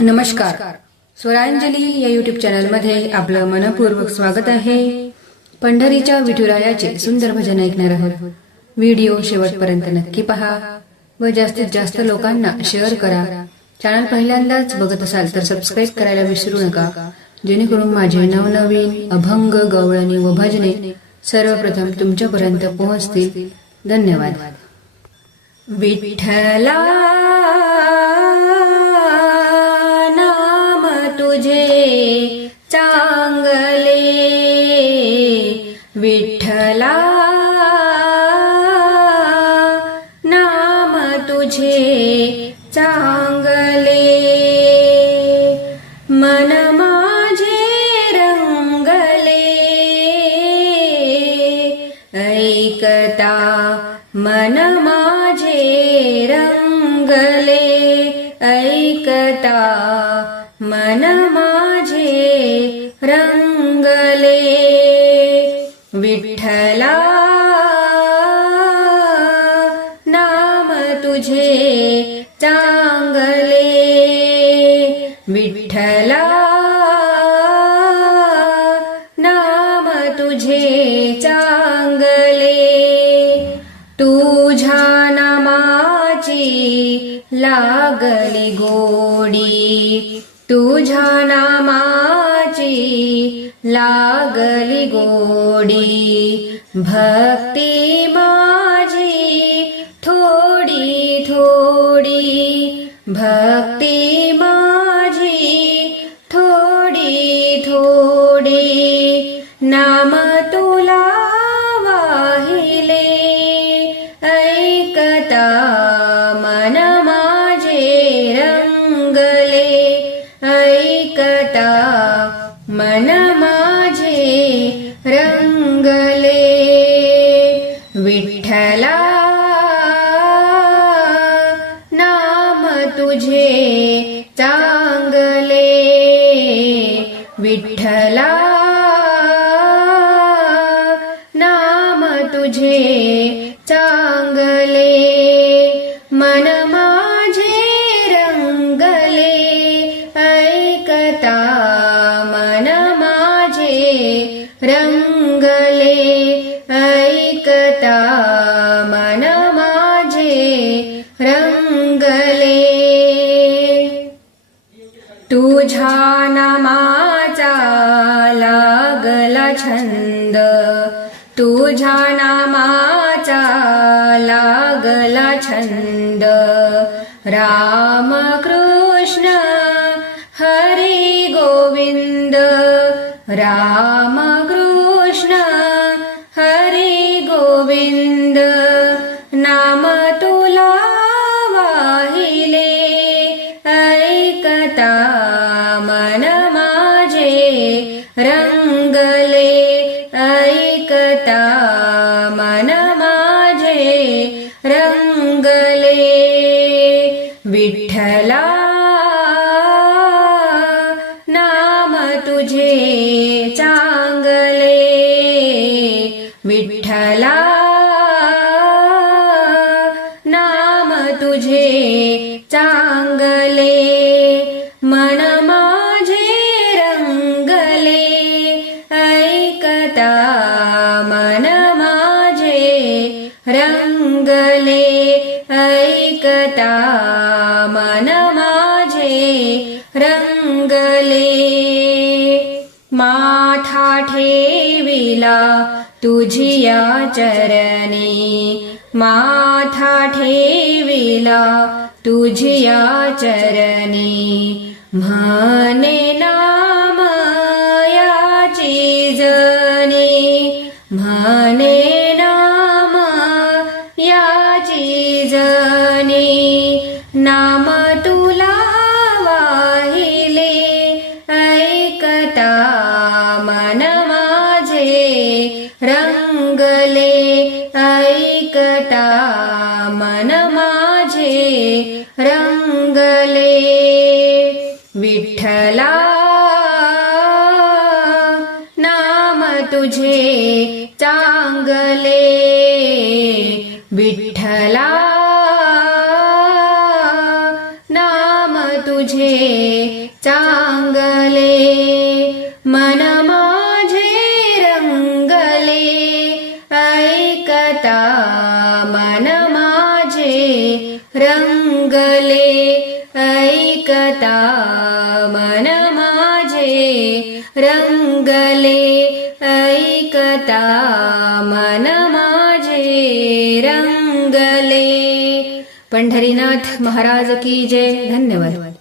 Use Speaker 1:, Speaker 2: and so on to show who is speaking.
Speaker 1: नमस्कार. स्वरांजली या युट्यूब चॅनलमध्ये आपलं मनपूर्वक स्वागत आहे. पंढरीच्या विठुरायाचे सुंदर भजन ऐकणार आहोत. व्हिडिओ शेवटपर्यंत नक्की पहा व जास्तीत जास्त लोकांना शेअर करा. चॅनल पहिल्यांदाच बघत असाल तर सबस्क्राईब करायला विसरू नका. जेणेकरून माझे नवनवीन अभंग गवळणी व भजने सर्वप्रथम तुमच्यापर्यंत पोहोचतील. धन्यवाद. विठ्ठला चांगले। मन माझे रंगले। ऐकता मन माझे रंगले। ऐकता मन माझे रंगले तुझे चांगले विठ्ठला नाम तुझे चांगले तुझ्या नामाची लागली गोडी। तुझ्या नामाची लागली गोडी। भक्ती भक्ती माझी थोडी थोडी नाम तुला वाहिले. ऐकता मन माझे रंगले. ऐकता मन मा तुझे चांगले विठ्ठला नाम तुझे चांगले मन माझे रंगले ऐकता मन माझे रंग तुझ्या नामाचा लागला छंद. तुझ्या नामाचा लागला छंद. राम कृष्ण हरी गोविंद. राम कृष्ण हरी गोविंद. रंगले विठ्ठला नाम तुझे चांगले. विठ्ठला नाम तुझे चांगले. मन माझे रंगले माथा ठेविला तुझिया चरणी। माथा ठेविला तुझिया चरणी। म्हणे नाम नाम तुला वाहिले ऐकता मन माझे. रंगले ऐकता मन माझे. रंगले विठ्ठला नाम तुझे चांगले. विठ्ठला तुझे चांगले मन माझे रंगले ऐकता मन माझे रंगले ऐकता मन माझे रंगले ऐकता मन माझे रंगले. पंढरीनाथ महाराज की जय. धन्यवाद.